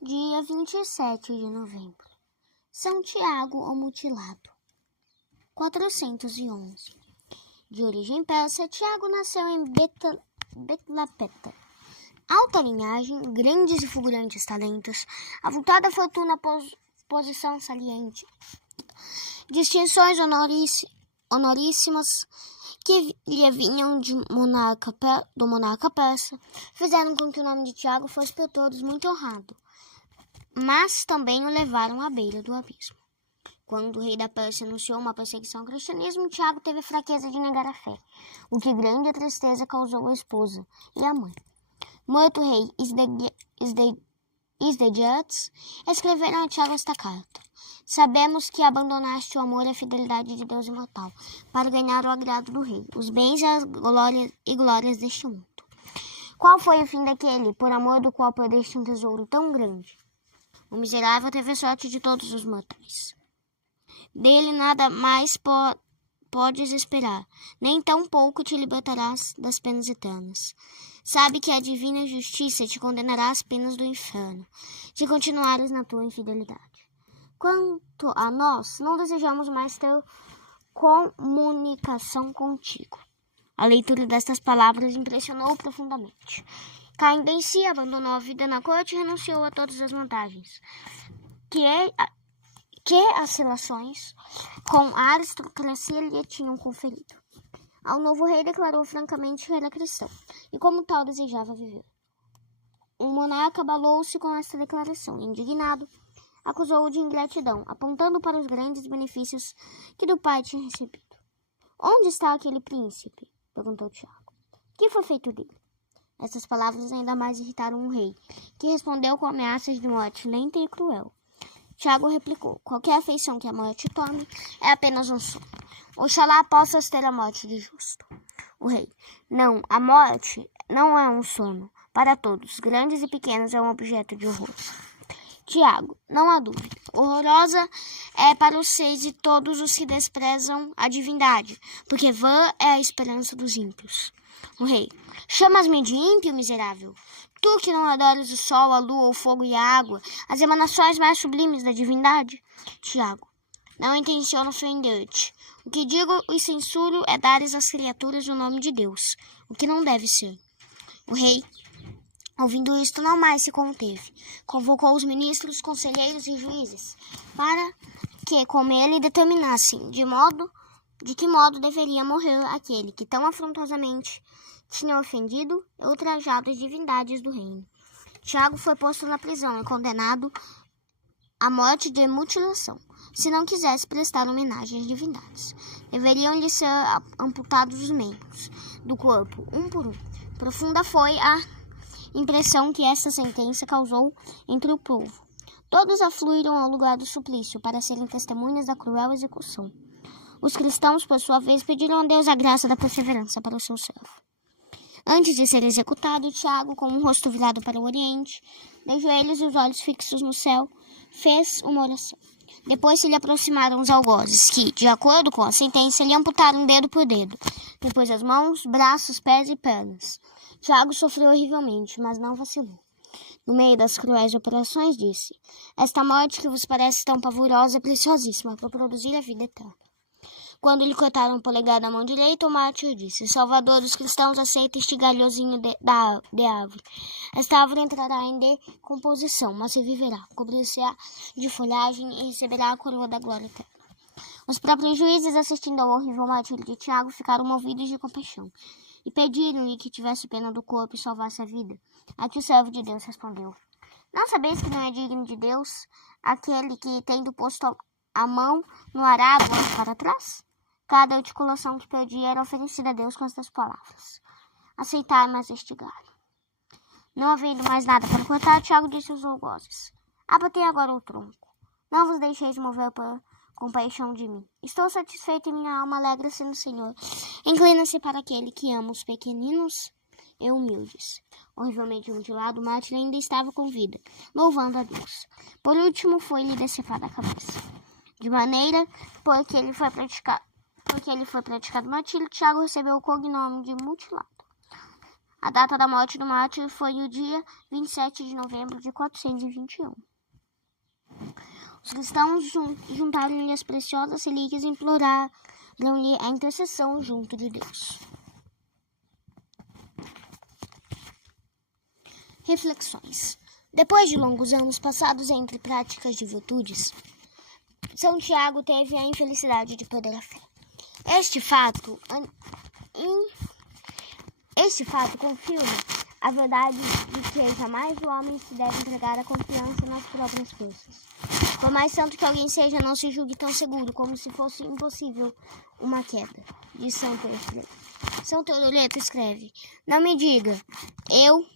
Dia 27 de novembro. São Tiago o Mutilado. 411. De origem persa, Tiago nasceu em Betlapeta. Alta linhagem, grandes e fulgurantes talentos, avultada fortuna, posição saliente, distinções honoríssimas que lhe vinham do monarca persa, fizeram com que o nome de Tiago fosse por todos muito honrado, mas também o levaram à beira do abismo. Quando o rei da Pérsia anunciou uma perseguição ao cristianismo, Tiago teve a fraqueza de negar a fé, o que grande tristeza causou à esposa e à mãe. Morto o rei Isdediates, escreveram a Tiago esta carta. Sabemos que abandonaste o amor e a fidelidade de Deus imortal, para ganhar o agrado do rei, os bens e glórias deste mundo. Qual foi o fim daquele, por amor do qual perdeste um tesouro tão grande? O miserável teve a sorte de todos os mortais. Dele nada mais podes esperar, nem tão pouco te libertarás das penas eternas. Sabe que a divina justiça te condenará às penas do inferno, se continuares na tua infidelidade. Quanto a nós, não desejamos mais ter comunicação contigo. A leitura destas palavras impressionou profundamente. Caindo em si, abandonou a vida na corte e renunciou a todas as vantagens que as relações com a aristocracia lhe tinham conferido. Ao novo rei declarou francamente que era cristão e como tal desejava viver. O monarca abalou-se com esta declaração e, indignado, acusou-o de ingratidão, apontando para os grandes benefícios que do pai tinha recebido. Onde está aquele príncipe? Perguntou Tiago. Que foi feito dele? Essas palavras ainda mais irritaram o rei, que respondeu com ameaças de morte lenta e cruel. Tiago replicou, qualquer afeição que a morte tome é apenas um sonho. Oxalá possas ter a morte de justo. O rei, não, a morte não é um sono. Para todos, grandes e pequenos, é um objeto de horror. Tiago, não há dúvida. Horrorosa é para os seis e todos os que desprezam a divindade, porque vã é a esperança dos ímpios. O rei, chamas-me de ímpio, miserável? Tu que não adoras o sol, a lua, o fogo e a água, as emanações mais sublimes da divindade? Tiago, não intenciono ofender-te. O que digo e censuro é dares às criaturas o nome de Deus, o que não deve ser. O rei, ouvindo isto, não mais se conteve. Convocou os ministros, conselheiros e juízes, para que, como ele, determinassem de que modo deveria morrer aquele que tão afrontosamente tinha ofendido e ultrajado as divindades do reino. Tiago foi posto na prisão e condenado à morte de mutilação, se não quisesse prestar homenagem às divindades. Deveriam-lhe ser amputados os membros do corpo, um por um. Profunda foi a impressão que esta sentença causou entre o povo. Todos afluíram ao lugar do suplício para serem testemunhas da cruel execução. Os cristãos, por sua vez, pediram a Deus a graça da perseverança para o seu servo. Antes de ser executado, Tiago, com o rosto virado para o oriente, de joelhos e os olhos fixos no céu, fez uma oração. Depois se lhe aproximaram os algozes, que, de acordo com a sentença, lhe amputaram dedo por dedo, depois as mãos, braços, pés e pernas. Tiago sofreu horrivelmente, mas não vacilou. No meio das cruéis operações, disse, esta morte que vos parece tão pavorosa é preciosíssima para produzir a vida eterna. Quando lhe cortaram o polegar da mão direita, o mártir disse, Salvador dos cristãos, aceita este galhozinho de árvore. Esta árvore entrará em decomposição, mas reviverá, cobrir-se-á de folhagem e receberá a coroa da glória eterna. Os próprios juízes, assistindo ao horrível martírio de Tiago, ficaram movidos de compaixão e pediram-lhe que tivesse pena do corpo e salvasse a vida. A que o servo de Deus respondeu, não sabeis que não é digno de Deus aquele que, tendo posto a mão no arado, olha para trás? Cada articulação que perdia era oferecida a Deus com estas palavras. Aceitai mais este galho. Não havendo mais nada para cortar, Tiago disse aos algozes, abatei agora o tronco. Não vos deixeis mover por compaixão de mim. Estou satisfeito e minha alma alegra-se no Senhor. Inclina-se para aquele que ama os pequeninos e humildes. Horrivelmente mutilado, o mártir ainda estava com vida, louvando a Deus. Por último, foi-lhe decepada a cabeça. De maneira, porque ele foi praticado martírio, Tiago recebeu o cognome de mutilado. A data da morte do mártir foi o dia 27 de novembro de 421. Os cristãos juntaram-lhe as preciosas relíquias e imploraram-lhe a intercessão junto de Deus. Reflexões. Depois de longos anos passados entre práticas de virtudes, São Tiago teve a infelicidade de perder a fé. Este fato confirma a verdade de que jamais o homem se deve entregar à confiança nas próprias forças. Por mais santo que alguém seja, não se julgue tão seguro como se fosse impossível uma queda, diz São Teodoreto. São Teodoreto escreve: não me diga, eu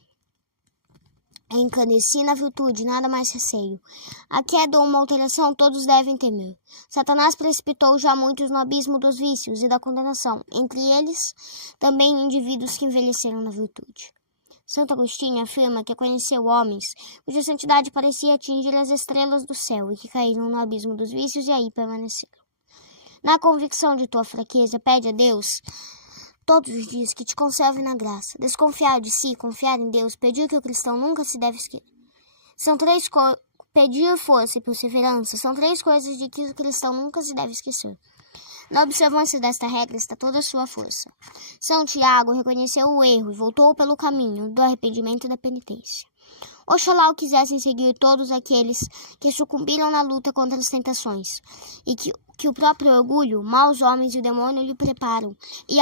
encandeci na virtude, nada mais receio. A queda ou uma alteração todos devem temer. Satanás precipitou já muitos no abismo dos vícios e da condenação, entre eles também indivíduos que envelheceram na virtude. Santo Agostinho afirma que conheceu homens cuja santidade parecia atingir as estrelas do céu e que caíram no abismo dos vícios e aí permaneceram. Na convicção de tua fraqueza, pede a Deus todos os dias que te conserve na graça. Desconfiar de si, confiar em Deus, pedir que o cristão nunca se deve esquecer. Pedir força e perseverança são três coisas de que o cristão nunca se deve esquecer. Na observância desta regra está toda a sua força. São Tiago reconheceu o erro e voltou pelo caminho do arrependimento e da penitência. Oxalá o quisessem seguir todos aqueles que sucumbiram na luta contra as tentações, e que o próprio orgulho, maus homens e o demônio lhe preparam, e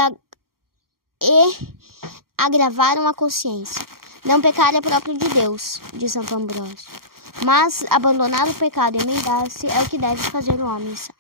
agravaram a consciência. Não pecar é próprio de Deus, diz Santo Ambrósio, mas abandonar o pecado e emendar-se é o que deve fazer o homem sábio.